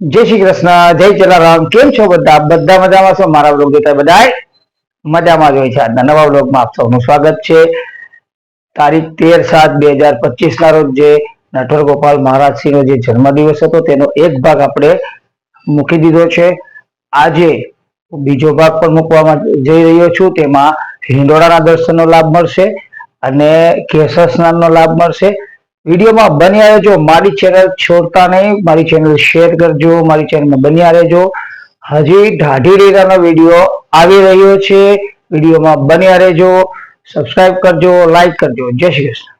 जय श्री कृष्ण, जय जलाराम। केम छो बधा? बधा मजामां छो? मारा व्लॉग जोता बधाय मजामां ज होय छे। आजना नवा व्लॉगमां आप सौनुं स्वागत छे। तारीख 13/7/2025 ना रोज जे नटवर गोपाल महाराज श्री नो जे जन्मदिवस हतो तेनो एक भाग आपणे मूकी दीधो छे। आजे बीजो भाग पण मूकवा जई रह्यो छुं। तेमां हिंडोळाना दर्शननो लाभ मळशे अने केसर स्नाननो लाभ मळशे। वीडियो में बन्या रहेजो। मारी चेनल छोड़ता नहीं, मारी चेनल शेर करजो, मारी चेनल में बन्या रहेजो। हजी ढाढी रीरानो वीडियो आवी रह्यो छे। वीडियो में बन्या रहेजो, सब्सक्राइब करजो, लाइक करजो। जय श्री कृष्ण।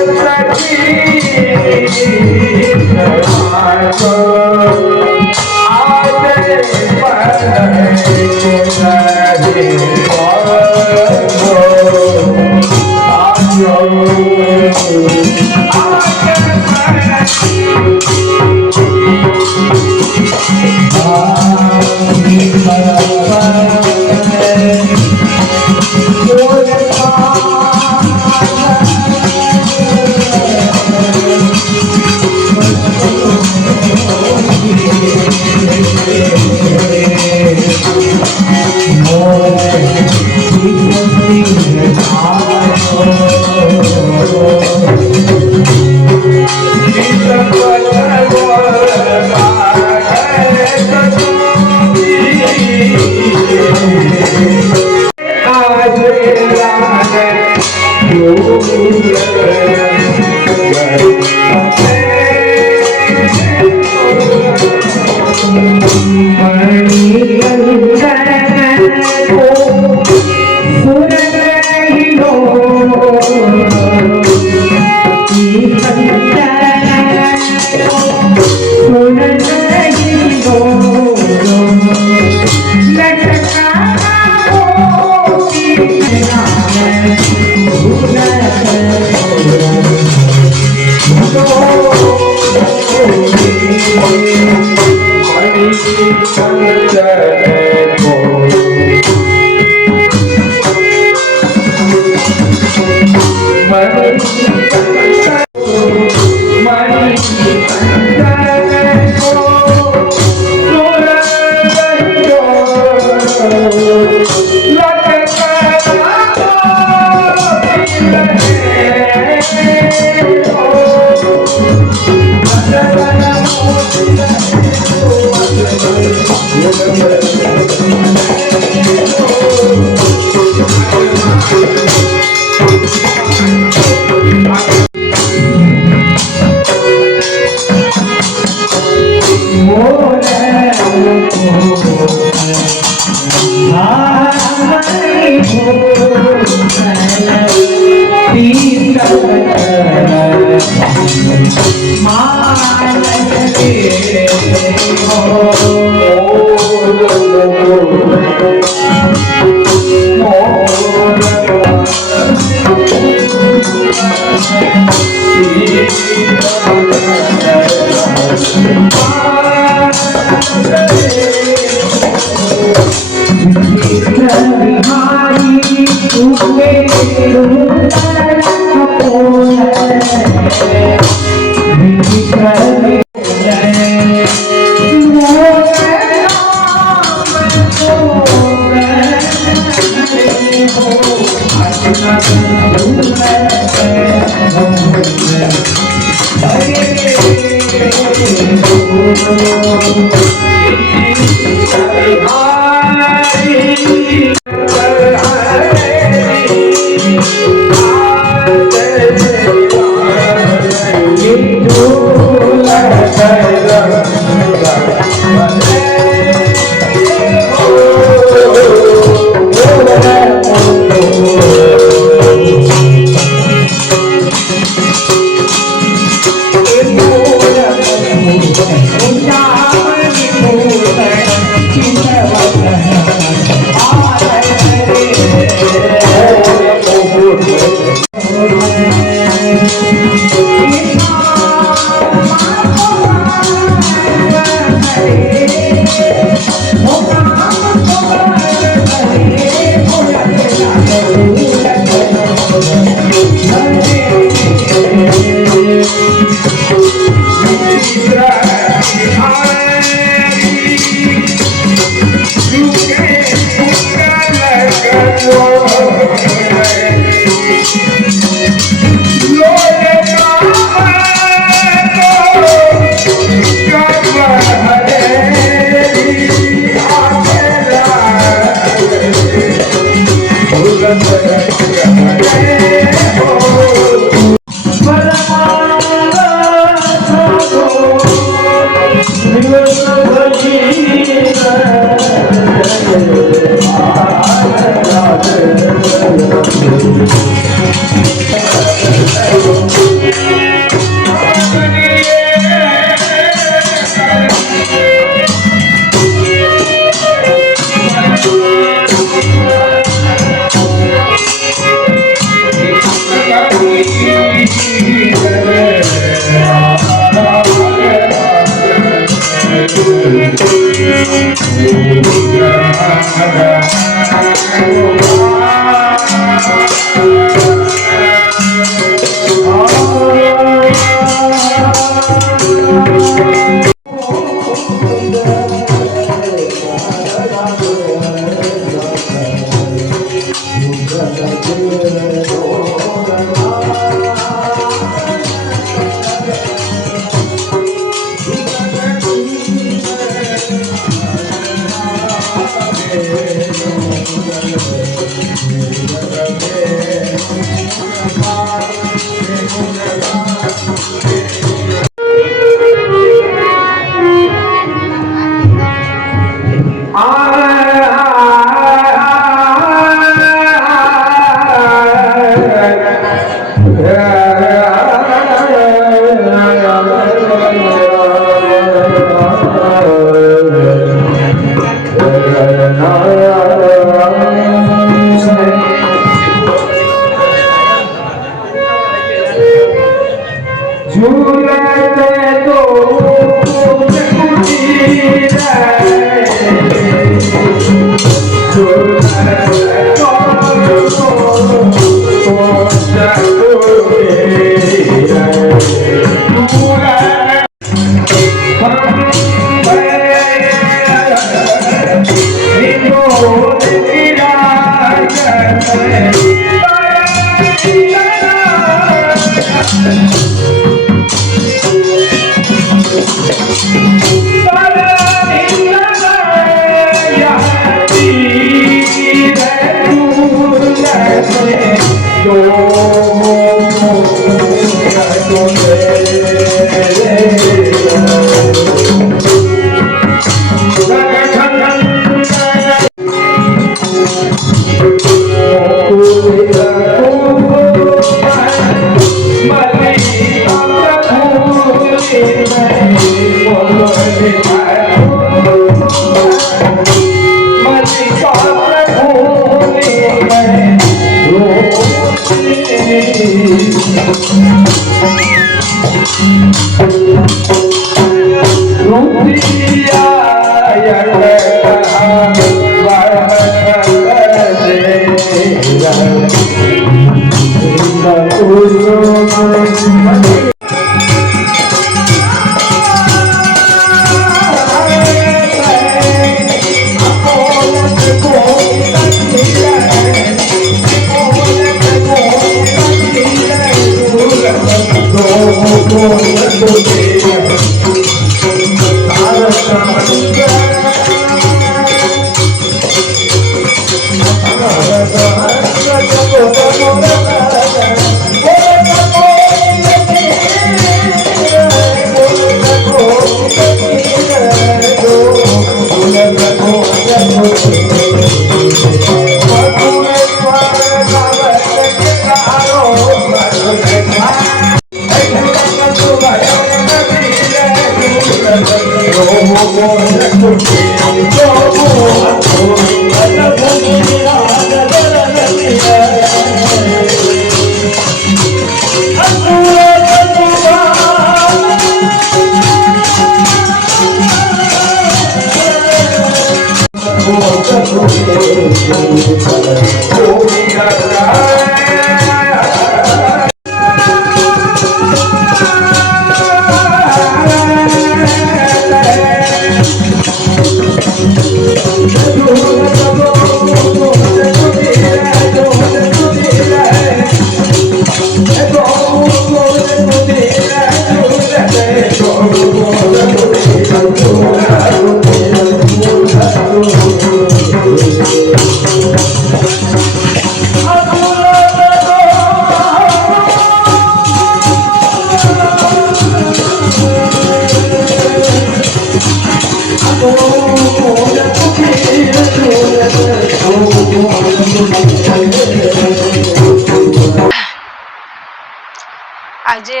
આજે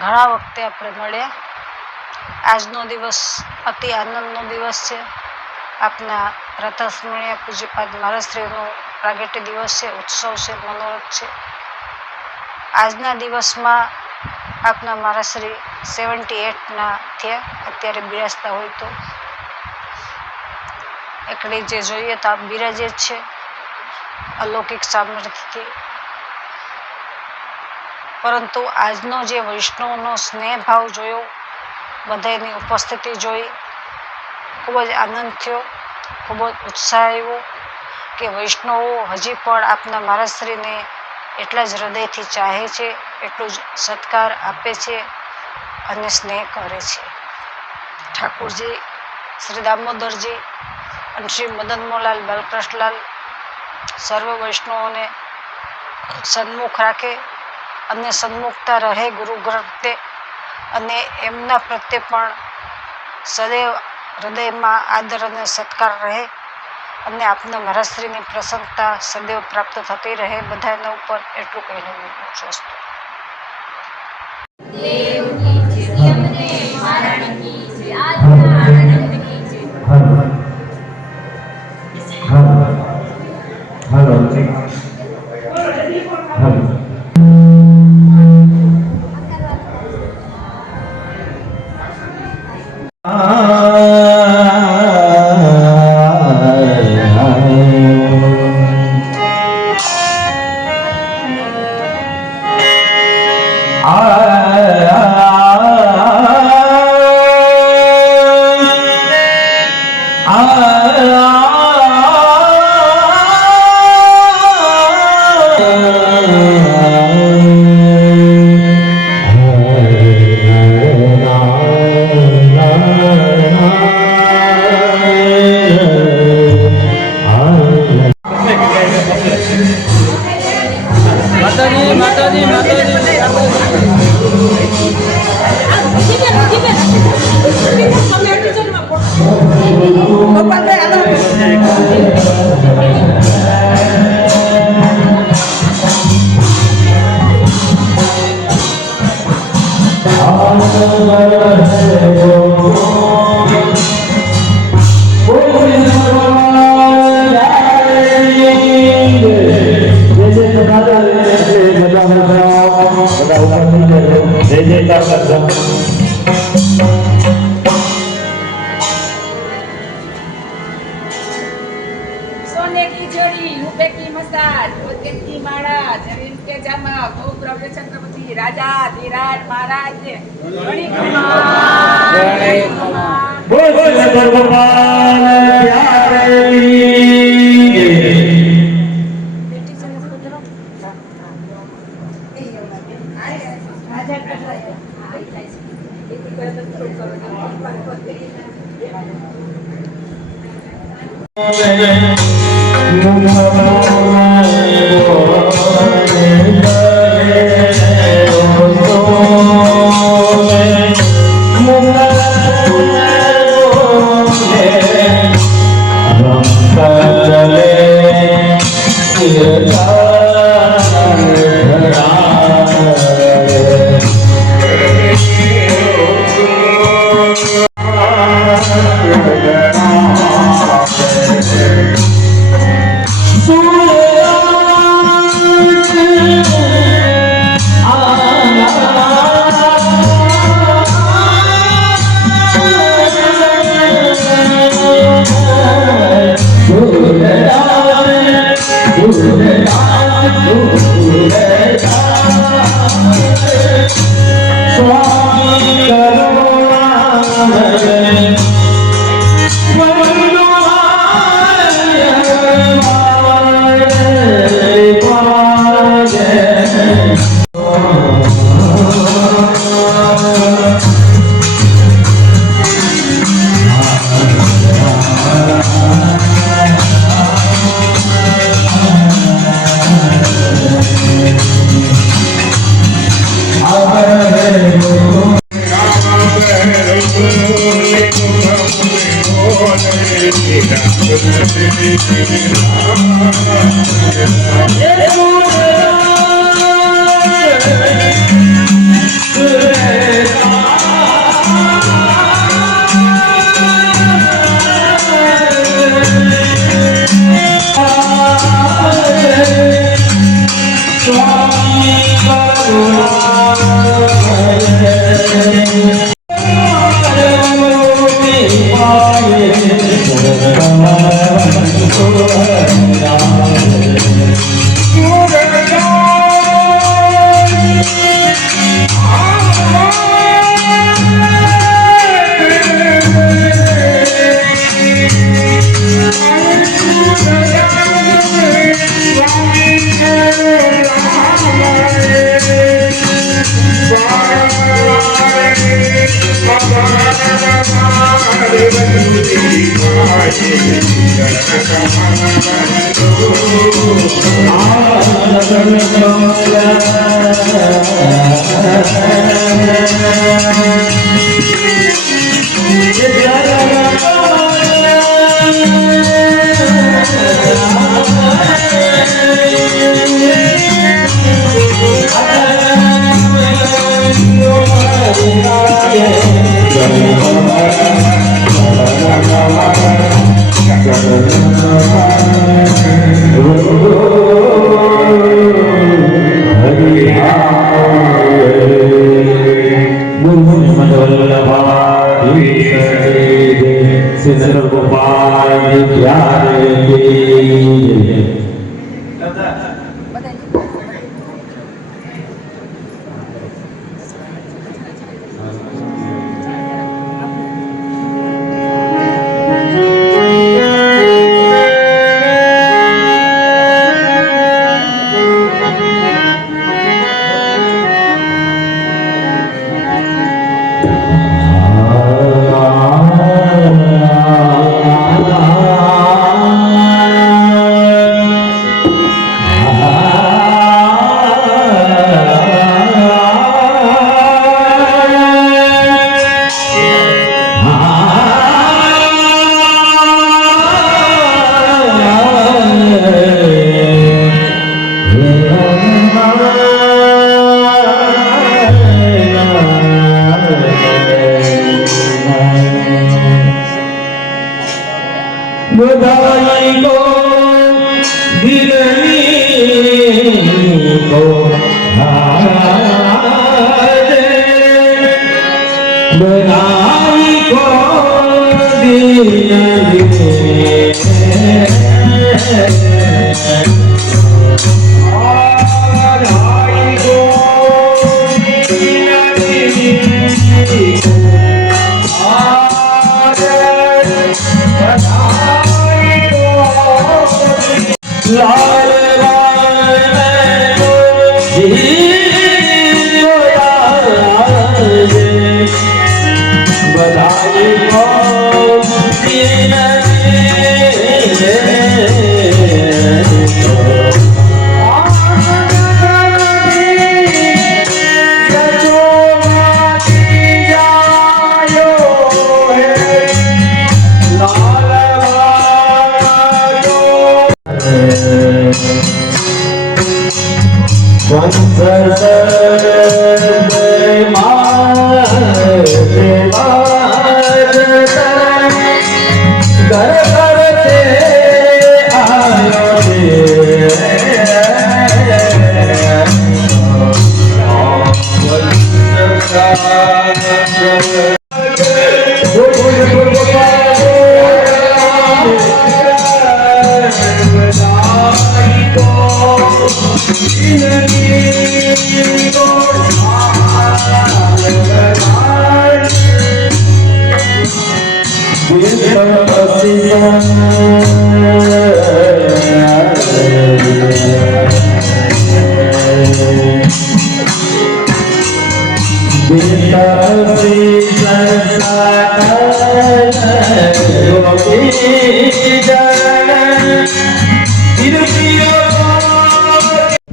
ઘણા વખતે આપણે મળ્યા. આજનો દિવસ અતિ આનંદનો દિવસ છે. આપના રથસ્મરણીય પૂજ્યપાદ મહારાજશ્રીનો પ્રાગટ્ય દિવસ છે, ઉત્સવ છે, મનોરથ છે. આજના દિવસમાં આપના મહારાજશ્રી 78ના થયા. અત્યારે બિરાજતા હોય તો એકડી જે જોઈએ તો આપ બિરાજે જ છે અલૌકિક સામર્થ્યથી. પરંતુ આજનો જે વૈષ્ણવનો સ્નેહ ભાવ જોયો, બધાની ઉપસ્થિતિ જોઈ, ખૂબ જ આનંદ થયો, ખૂબ જ ઉત્સાહ આવ્યો કે વૈષ્ણવો હજી પણ આપના મહારાજશ્રીને એટલા જ હૃદયથી ચાહે છે, એટલું જ સત્કાર આપે છે અને સ્નેહ કરે છે. ઠાકોરજી શ્રી દામોદરજી અને શ્રી મદન મોહનલાલ બાલકૃષ્ણલાલ સર્વ વૈષ્ણવોને સન્મુખ રાખે અને સન્મુખતા રહે ગુરુ ગ્રંથે, અને એમના પ્રત્યે પણ સદૈવ હૃદયમાં આદર અને સત્કાર રહે અને આપના મહારાજશ્રીની પ્રસન્નતા સદૈવ પ્રાપ્ત થતી રહે બધાના ઉપર. એટલું કહીને હું છું. નમસ્કાર મોત્યકી માળા જમીન કે જામા ગૌ દ્રવ્ય છત્રપતિ રાજા ધીરાજ મહારાજ ને ઘણી બોલ શંકર ભગવાન પ્યારી Thank you.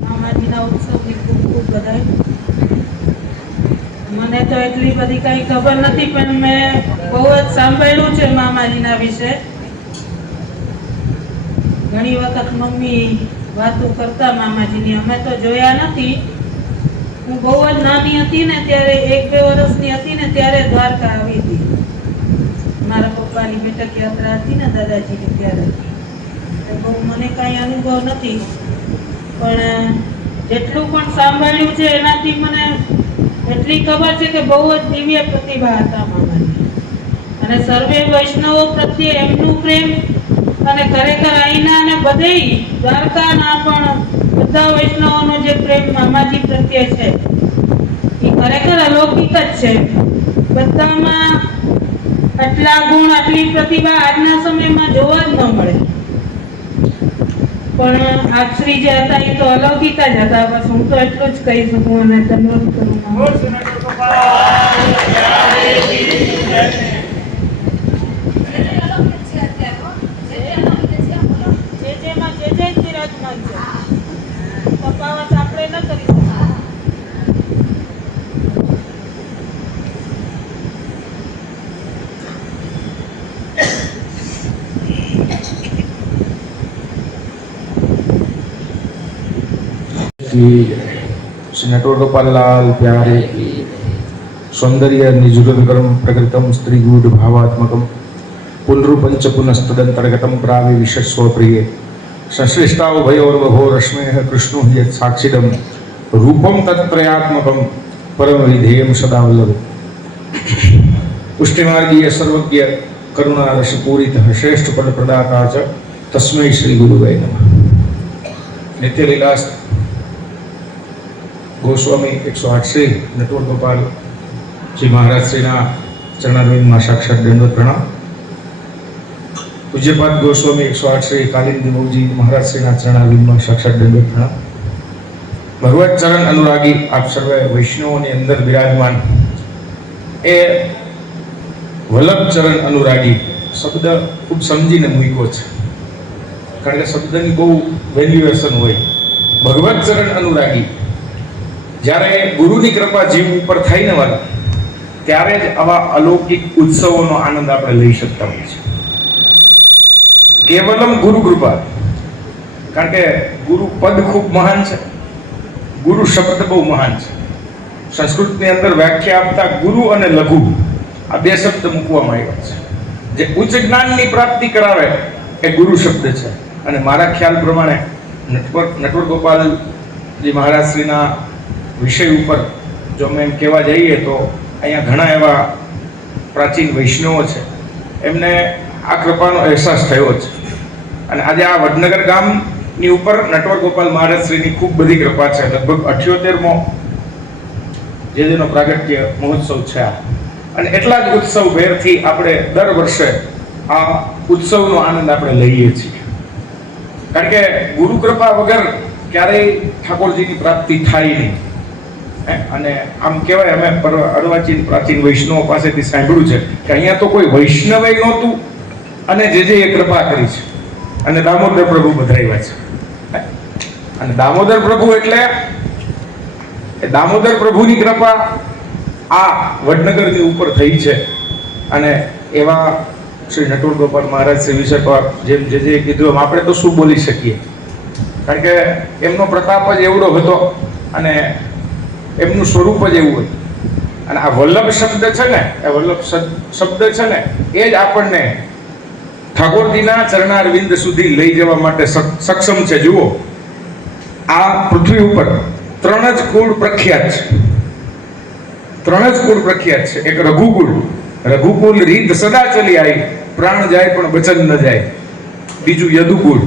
મામાજીના ઉત્સવની ખૂબ ખૂબ બધાઈ. મને તો એટલી બધી કઈ ખબર નથી, પણ મેં બહુ જ સાંભળ્યું છે મામાજીના વિશે. ઘણી વખત મમ્મી વાતો કરતા મામાજીની, અમે તો જોયા નથી. હું બહુ જ નાની હતી ને ત્યારે, 1-2 વર્ષની હતી ને ત્યારે દ્વારકા આવી હતી. મારા પપ્પાની બેઠક યાત્રા હતી ને દાદાજીની, ત્યારે બહુ મને કાંઈ અનુભવ નથી, પણ જેટલું પણ સાંભળ્યું છે એનાથી મને એટલી ખબર છે કે બહુ જ દિવ્ય પ્રતિભા હતા મામાજી. અને સર્વે વૈષ્ણવો પ્રત્યે એમનું પ્રેમ, અને ખરેખર અહીંના અને બધે દ્વારકાના પણ બધા વૈષ્ણવોનો જે પ્રેમ મામાજી પ્રત્યે છે એ ખરેખર અલૌકિક જ છે. બધામાં આટલા ગુણ, આટલી પ્રતિભા આજના સમયમાં જોવા જ ન મળે. પણ આપશ્રી જે હતા એ તો અલૌકિક જ હતા. બસ હું તો એટલું જ કહી શકું અને ધન્યવાદ કરું. જેમાં જે જે બિરાજમાન છે, તફાવત આપણે ન કરી શકીએ. श्री नटवर गोपाल लाल प्यारे की सौंदर्य निजुगम प्रकृतम स्त्री गूढ़ भावात्मकम पुनरुपंच पुनस्तदंतर्गतम प्रावे विशस्व प्रिय संश्लिष्टा उभयोर्वभो रश्मेः कृष्णो हि यत् साक्षिदम रूपम तत्त्रयात्मकम परम विधेयम सदा वल्लभ पुष्टिमार्गीय सर्वज्ञ करुणा रस पूरितः श्रेष्ठ पद प्रदाता च तस्मै श्री गुरुवे नमः। नित्य लीला गोस्वामी 108 श्री नटवर गोपाल जी महाराज श्रीना चरणारविंद में साक्षात दंडवत प्रणाम। पूज्यपाद गोस्वामी 108 श्री कालिंदी जी महाराज श्रीना चरणारविंद में साक्षात दंडवत प्रणाम। भगवत चरण अनुरागी आप सर्वे वैष्णवों ने अंदर विराजमान ए वल्लभ चरण अनुरागी शब्द खूब समझीने मूक्यो छे, कारण के शब्दनी बहु वेल्युएशन होय। भगवत चरण अनुरागी જ્યારે ગુરુની કૃપા જીવ ઉપર થાય ને વાત, ત્યારે જ આવા અલૌકિક ઉત્સવોનો આનંદ આપણે લઈ શકતા હોઈએ છીએ। કેવલમ ગુરુ કૃપા, કારણ કે ગુરુ પદ ખૂબ મહાન છે, ગુરુ શબ્દ બહુ મહાન છે। સંસ્કૃતની અંદર વ્યાખ્યા આપતા ગુરુ અને લઘુ આ બે શબ્દ મૂકવામાં આવ્યા છે। જે ઉચ્ચ જ્ઞાનની પ્રાપ્તિ કરાવે એ ગુરુ શબ્દ છે। અને મારા ખ્યાલ પ્રમાણે નટવર ગોપાલજી મહારાજ શ્રીના વિષય ઉપર જો અમે એમ કહેવા જઈએ તો અહીંયા ઘણા એવા પ્રાચીન વૈષ્ણવો છે, એમને આ કૃપાનો અહેસાસ થયો છે। અને આજે આ વડનગર ગામ ની ઉપર નટવર ગોપાલ મહારાજ શ્રીની ખૂબ બધી કૃપા છે. લગભગ 78મો જેનો પ્રાગટ્ય મહોત્સવ છે આ. અને એટલા જ ઉત્સવ ભેરથી આપણે દર વર્ષે આ ઉત્સવનો આનંદ આપણે લઈએ છીએ. કારણ કે ગુરુ કૃપા વગર ક્યારેય ઠાકોરજીની પ્રાપ્તિ થાય નહીં. અને આમ કહેવાય, અમે અર્વાચીન પ્રાચીન વૈષ્ણવ પાસેથી સાંભળ્યું છે કે અહીંયા તો કોઈ વૈષ્ણવ નહોતું અને જે એ કૃપા કરી છે અને દામોદર પ્રભુ પધરાવ્યા છે. અને દામોદર પ્રભુ એટલે દામોદર પ્રભુની કૃપા આ વડનગરની ઉપર થઈ છે. અને એવા શ્રી નટવર ગોપાલ મહારાજ શ્રી વિશે જેમ જે કીધું એમ આપણે તો શું બોલી શકીએ, કારણ કે એમનો પ્રતાપ જ એવડો હતો અને એમનું સ્વરૂપ જ એવું હતું. અને આ વલ્લભ શબ્દ છે ને, એ વલ્લભ શબ્દ છે ને, એ જ આપણને ઠાકોરજીના ચરણારવિંદ સુધી લઈ જવા માટે સક્ષમ છે. જુઓ, આ પૃથ્વી ઉપર 3 જ કુળ પ્રખ્યાત છે. 3 જ કુળ પ્રખ્યાત છે. એક રઘુકુળ, રઘુકુલ રીત સદા ચલી આવી, પ્રાણ જાય પણ વચન ન જાય. બીજું યદુકુળ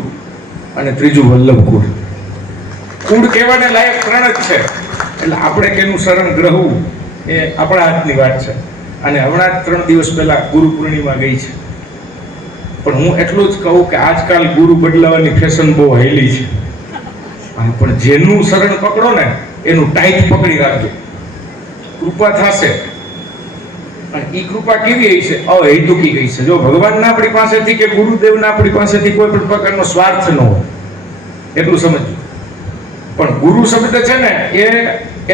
અને ત્રીજું વલ્લભકુળ. કુળ કહેવાને લાયક 3 જ છે. એટલે આપણે કેનું શરણ ગ્રહવું એ આપણા હાથની વાત છે. અને હમણાં જ 3 દિવસ પહેલા ગુરુ પૂર્ણિમા ગઈ છે. પણ હું એટલું જ કહું કે આજકાલ ગુરુ બદલાવાની ફેશન બહુ હેલી છે. પણ જેનું શરણ પકડો ને એનું ટાઈટ પકડી રાખજો, કૃપા થશે. અને એ કૃપા કેવી હશે? અહેતુકી ગઈ છે. જો ભગવાનના આપણી પાસેથી કે ગુરુદેવના આપણી પાસેથી કોઈ પણ પ્રકારનો સ્વાર્થ ન હોય, એટલું સમજજો. પણ ગુરુ શબ્દ છે ને, એ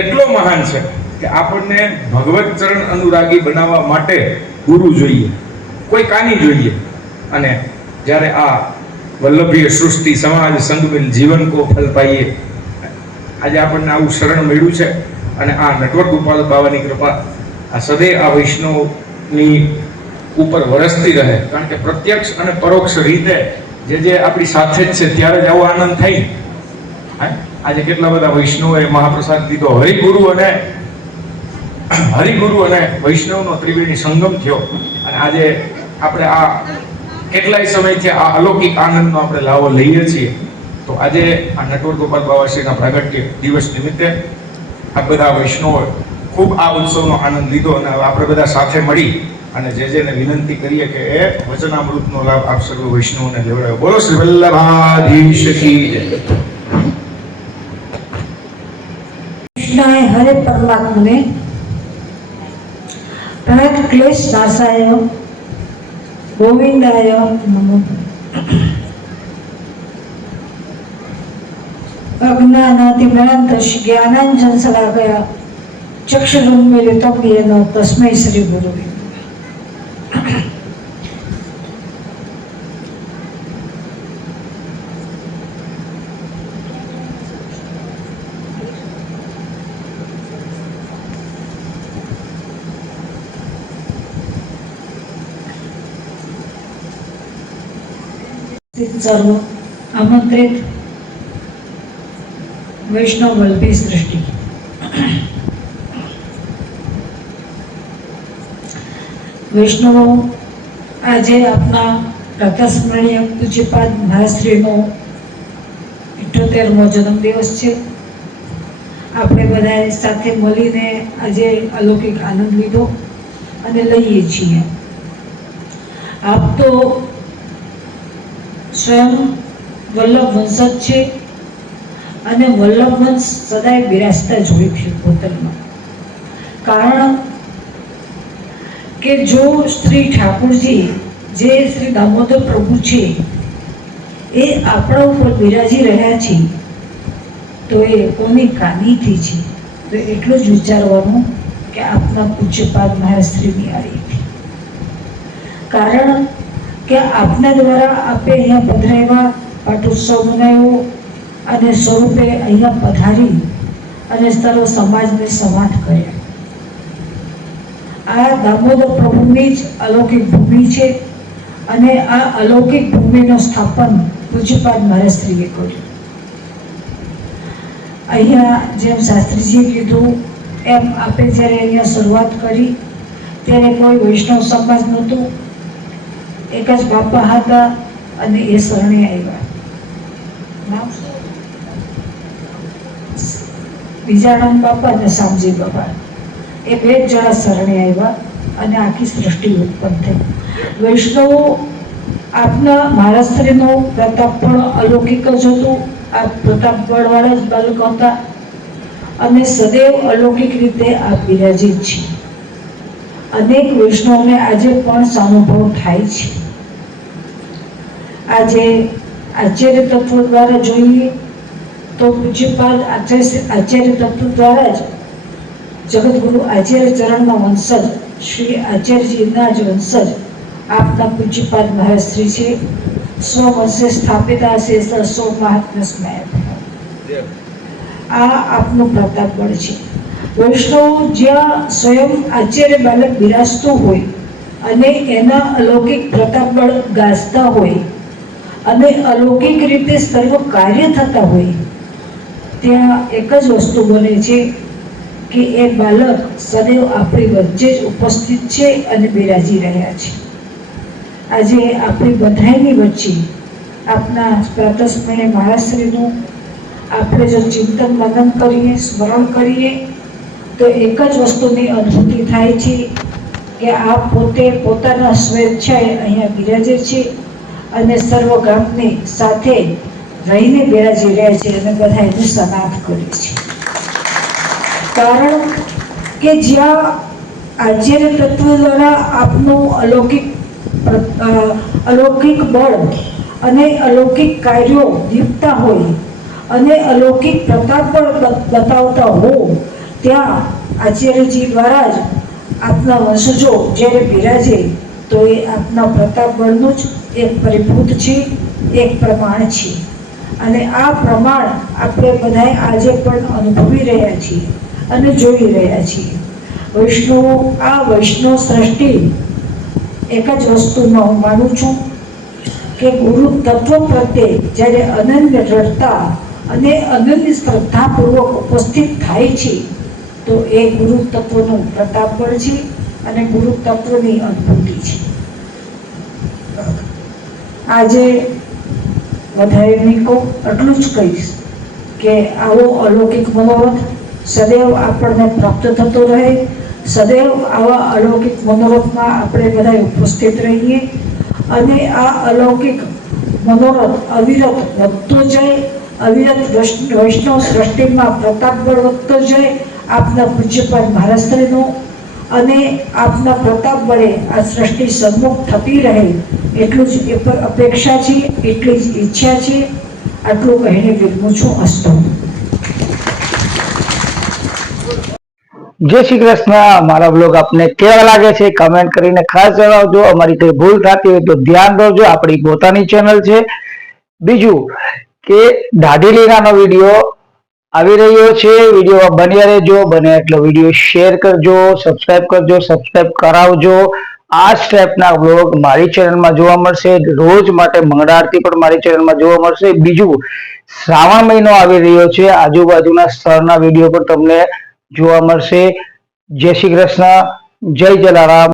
એટલો મહાન છે કે આપણને ભગવત ચરણ અનુરાગી બનાવવા માટે ગુરુ જોઈએ, કોઈ કાની જોઈએ. અને જ્યારે આ વલ્લભીય સૃષ્ટિ સમાજ સંગમિલ જીવન કો ફલ પાઈએ, આજે આપણને આવું શરણ મળ્યું છે. અને આ નટવર ગોપાલ બાવાની કૃપા આ સદૈવ આ વૈષ્ણવની ઉપર વરસતી રહે. કારણ કે પ્રત્યક્ષ અને પરોક્ષ રીતે જે આપણી સાથે જ છે ત્યારે જ આવો આનંદ થાય. આજે કેટલા બધા વૈષ્ણવોએ મહાપ્રસાદ લીધો. હરિગુરુ અને વૈષ્ણવનો ત્રિવેણી સંગમ થયો. અને આજે આપણે આ કેટલાય સમયથી આ અલૌકિક આનંદનો આપણે લાવો લઈએ છીએ. તો આજે આ નટવર ગોપાલ બાવાશ્રીના પ્રાગટ્ય દિવસ નિમિત્તે આ બધા વૈષ્ણવો ખૂબ આ ઉત્સવનો આનંદ લીધો. અને આપણે બધા સાથે મળી અને જેને વિનંતી કરીએ કે એ વચનામૃતનો લાભ આપ સર્વ વૈષ્ણવોને લેવડાવો. બોલો શ્રી વલ્લભાધીશ કી જય. કૃષ્ણાય હરે પરમાત્મને પ્રાગ ક્લેશ નાશાય ગોવિંદાય નમો. અજ્ઞાનાતિમ્રાંતસ્ય જ્ઞાનાંજન શલાકયા ચક્ષુરુન્મીલિतं येन તસ્मै શ્રી ગુરુવે. સર્વ આમંત્રિત વૈષ્ણવ વલ્લભી સૃષ્ટિ, વૈષ્ણવો, આજે આપના પ્રકાશમણીય પૂજ્યપાદ મહાશ્રીનો 78મો જન્મદિવસ છે. આપણે બધાએ સાથે મળીને આજે અલૌકિક આનંદ લીધો અને લઈએ છીએ. આપ તો સ્વયં વલ્લભ વંશજ છે અને વલ્લભ વંશ સદાય બિરાજતા જ હોય છે પોતામાં. કારણ કે જો શ્રી ઠાકોરજી, જે શ્રી દામોદર પ્રભુ છે, એ આપણા ઉપર બિરાજી રહ્યા છે તો એ કોની કાનીથી છે? તો એટલું જ વિચારવાનું કે આપના પૂજ્યપાદ મહાશ્રીની આવી. કારણ કે આપના દ્વારા આપે અહીંયા પધરાવ્યા, પાટોત્સવ મનાવ્યો અને સ્વરૂપે અહીંયા પધારી અને સર્વ સમાજને સમાત કર્યા. આ દામોદર પ્રભુની જ અલૌકિક ભૂમિ છે અને આ અલૌકિક ભૂમિનું સ્થાપન પૂજ્યપાદ મહારાજશ્રીએ કર્યું. અહીંયા જેમ શાસ્ત્રીજીએ કીધું એમ આપે જ્યારે અહીંયા શરૂઆત કરી ત્યારે કોઈ વૈષ્ણવ સમાજ નહોતું, એક જ બાપા હતા અને એ શરણે આવ્યા. નામ શું? બીજાનંદ બાપા અને શામજી બાપા, એ બે જ જણા શરણે આવ્યા અને આખી સૃષ્ટિ ઉત્પન્ન થઈ. વૈષ્ણવો આપના મહારાષ્ટ્રીનો પ્રતાપ પણ અલૌકિક જ હતું. આ પ્રતાપ બળવાળા જ બાળકો હતા અને સદૈવ અલૌકિક રીતે આ બિરાજિત છે. અનેક વૈષ્ણવોને આજે પણ સાનુભવ થાય છે. આજે આચાર્ય તત્વ દ્વારા જોઈએ તો પૂજ્યપાદ આચાર્ય તત્વ દ્વારા જ જગતગુરુ આચાર્ય ચરણના વંશજ શ્રી આચાર્યજીના જ વંશજ આપના પૂજ્યપાદ મહારાજશ્રી છે. સ્વવંશે સ્થાપિતા શેષ સો મહાત્મ્ય સ્મય. આ આપનું પ્રતાપ બળ છે. વૈષ્ણવ જ્યાં સ્વયં આચાર્ય બાલક બિરાજતું હોય અને એના અલૌકિક પ્રતાપ બળ ગાજતા હોય અને અલૌકિક રીતે સર્વ કાર્ય થતા હોય, ત્યાં એક જ વસ્તુ બને છે કે એ બાલક સદૈવ આપણી વચ્ચે જ ઉપસ્થિત છે અને બિરાજી રહ્યા છે. આજે આપણી બધાની વચ્ચે આપના પ્રાતસ્મરણીય મહારાજશ્રીનું આપણે જો ચિંતન મનન કરીએ, સ્મરણ કરીએ તો એક જ વસ્તુની અનુભૂતિ થાય છે કે આપ પોતે પોતાના સ્વેચ્છાએ અહીંયા બિરાજે છે અને સર્વ ગામની સાથે રહીને બિરાજી રહ્યા છે અને બધા એનું સનાથ કરે છે. કારણ કે જ્યાં આચાર્ય તત્વ દ્વારા આપનું અલૌકિક બળ અને અલૌકિક કાર્યો દીપતા હોય અને અલૌકિક પ્રતાપ પણ બતાવતા હો, ત્યાં આચાર્યજી દ્વારા જ આપના વંશજો જ્યારે બિરાજે તો એ આપના પ્રતાપ બળનું જ એક પરિભૂત છે, એક પ્રમાણ છે. અને આ પ્રમાણ આપણે બધા આજે પણ અનુભવી રહ્યા છીએ અને જોઈ રહ્યા છીએ. વૈષ્ણવો, આ વૈષ્ણવ સૃષ્ટિ એક જ વસ્તુમાં હું માનું છું કે ગુરુ તત્વ પ્રત્યે જ્યારે અનન્ય રડતા અને અનન્ય શ્રદ્ધાપૂર્વક ઉપસ્થિત થાય છે તો એ ગુરુ તત્વનું પ્રતાપ બળ છે અને ગુરુ તત્વની અનુભૂતિ છે. આજે વધારે નહીં કહું, એટલું જ કહીશ કે આવો અલૌકિક મનોરથ સદૈવ આપણને પ્રાપ્ત થતો રહે. સદૈવ આવા અલૌકિક મનોરથમાં આપણે બધા ઉપસ્થિત રહીએ અને આ અલૌકિક મનોરથ અવિરત વધતો જાય, અવિરત વૈષ્ણવ સૃષ્ટિમાં પ્રતાપ બળ વધતો જાય આપના પૂજ્યપાદ મહારાજશ્રીનો, અને આપના પ્રતાપ બળે આ સૃષ્ટિ સન્મુખ થતી રહે એટલું જ અપેક્ષા છે, એટલી જ ઈચ્છા છે. આટલું કહીને વિરમું છું. અસ્તુ. જય શ્રી કૃષ્ણ. મારા બ્લોગ આપને કેવા લાગે છે કમેન્ટ કરીને ખાસ જણાવજો. અમારી કઈ ભૂલ થતી હોય તો ધ્યાન રાખજો, આપણી પોતાની ચેનલ છે. બીજું કે દાઢી લીલાનો વિડીયો આવી રહ્યો છે, વિડીયો બન્યા રહેજો, બને એટલો વિડીયો શેર કરજો, સબસ્ક્રાઇબ કરજો, સબસ્ક્રાઇબ કરાવજો. આ સ્ટેપના બ્લોગ મારી ચેનલમાં જોવા મળશે. રોજ માટે મંગળા આરતી પણ મારી ચેનલમાં જોવા મળશે. બીજું, શ્રાવણ મહિનો આવી રહ્યો છે, આજુબાજુના સ્થળના વિડીયો પણ તમને જોવા મળશે. જય શ્રી કૃષ્ણ, જય જલારામ.